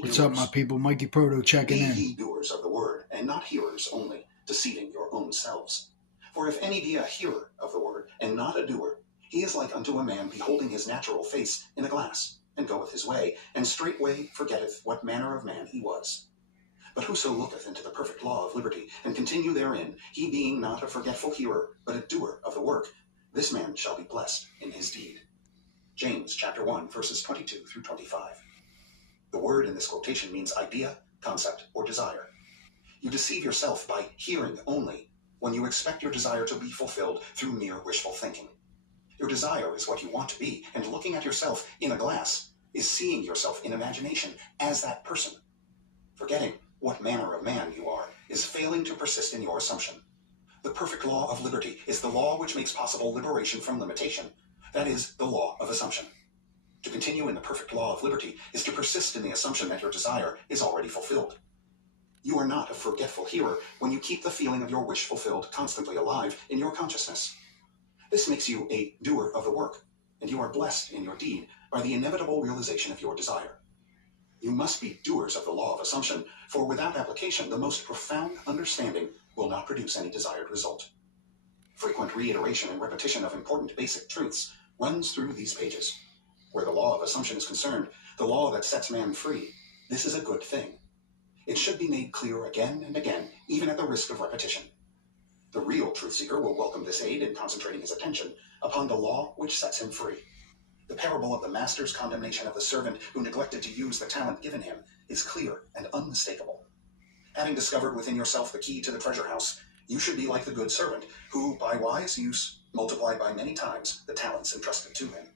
What's up, my people? Mikey Proto Be checking in. ye doers of the word, and not hearers only, deceiving your own selves. For if any be a hearer of the word, and not a doer, he is like unto a man beholding his natural face in a glass, and goeth his way, and straightway forgetteth what manner of man he was. But whoso looketh into the perfect law of liberty, and continue therein, he being not a forgetful hearer, but a doer of the work, this man shall be blessed in his deed. James chapter 1, verses 22 through 25. The word in this quotation means idea, concept, or desire. You deceive yourself by hearing only when you expect your desire to be fulfilled through mere wishful thinking. Your desire is what you want to be, and looking at yourself in a glass is seeing yourself in imagination as that person. Forgetting what manner of man you are is failing to persist in your assumption. The perfect law of liberty is the law which makes possible liberation from limitation. That is the law of assumption. To continue in the perfect law of liberty is to persist in the assumption that your desire is already fulfilled. You are not a forgetful hearer when you keep the feeling of your wish fulfilled constantly alive in your consciousness. This makes you a doer of the work, and you are blessed in your deed by the inevitable realization of your desire. You must be doers of the law of assumption, for without application, the most profound understanding will not produce any desired result. Frequent reiteration and repetition of important basic truths runs through these pages. Where the law of assumption is concerned, the law that sets man free, this is a good thing. It should be made clear again and again, even at the risk of repetition. The real truth seeker will welcome this aid in concentrating his attention upon the law which sets him free. The parable of the master's condemnation of the servant who neglected to use the talent given him is clear and unmistakable. Having discovered within yourself the key to the treasure house, you should be like the good servant who, by wise use, multiplied by many times the talents entrusted to him.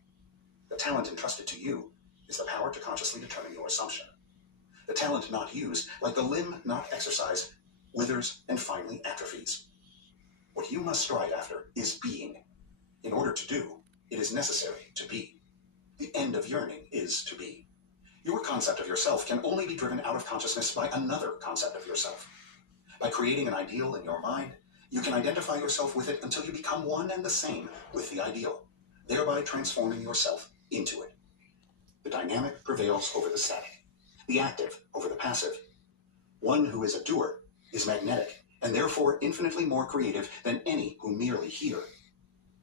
The talent entrusted to you is the power to consciously determine your assumption. The talent not used, like the limb not exercised, withers and finally atrophies. What you must strive after is being. In order to do, it is necessary to be. The end of yearning is to be. Your concept of yourself can only be driven out of consciousness by another concept of yourself. By creating an ideal in your mind, you can identify yourself with it until you become one and the same with the ideal, thereby transforming yourself into it. The dynamic prevails over the static, the active over the passive. One who is a doer is magnetic, and therefore infinitely more creative than any who merely hear.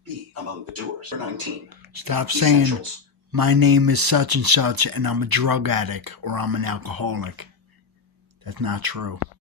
Be among the doers. 19. Stop saying, Essentials. my name is such and such, and I'm a drug addict or I'm an alcoholic. That's not true.